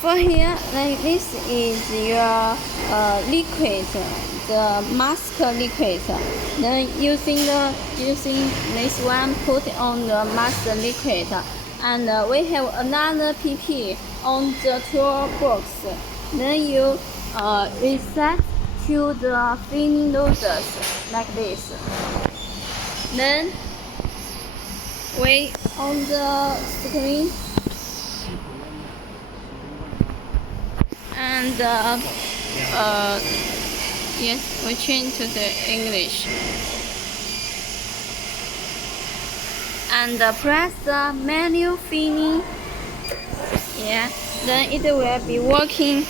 for here, like this is your liquid, the mask liquid. Then using this one, put on the mask liquid, and we have another PP on the toolbox. Then you reset to the filling nozzles like this. Then wait on the screen. And yes, we change to the English. And press the manual filling. Yeah, then it will be working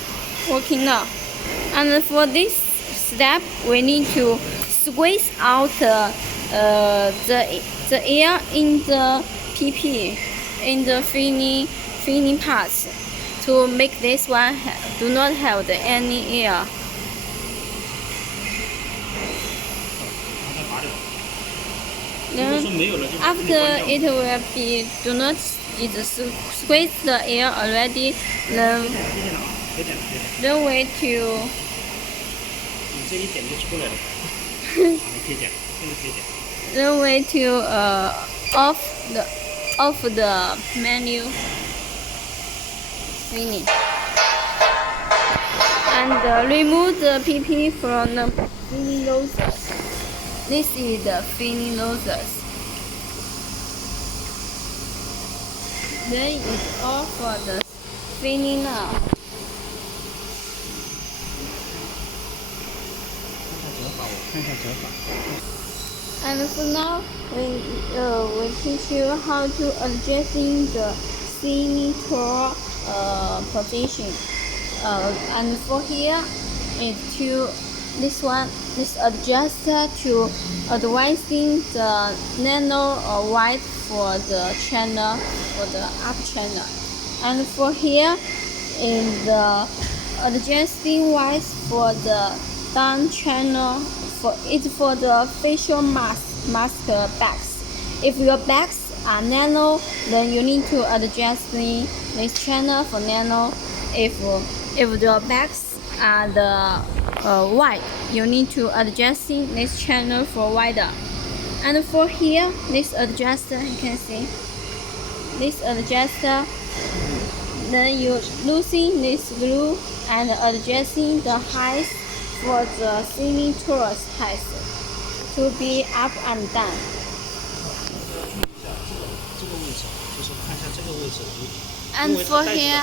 now. And for this step, we need to squeeze out the air in the PP, in the filling parts, to make this one do not have any air. Then after it will be do not squeeze the air already. Then wait to then wait to off the menu filling and remove the PP from the filling nozzles. This is the filling nozzles. Then it's all for the filling now. And for now, we teach you how to adjusting the filling tool position. And for here is to this adjuster to advising the nano or white for the channel, for the up channel. And for here is the adjusting white for the down channel. For the facial mask backs. If your backs are nano, then you need to adjust this channel for nano. If the backs are the wide, you need to adjust this channel for wider. And for here, this adjuster, you can see this adjuster. Then you loosen this screw and adjusting the height for the filling tool's height to be up and down. And for here,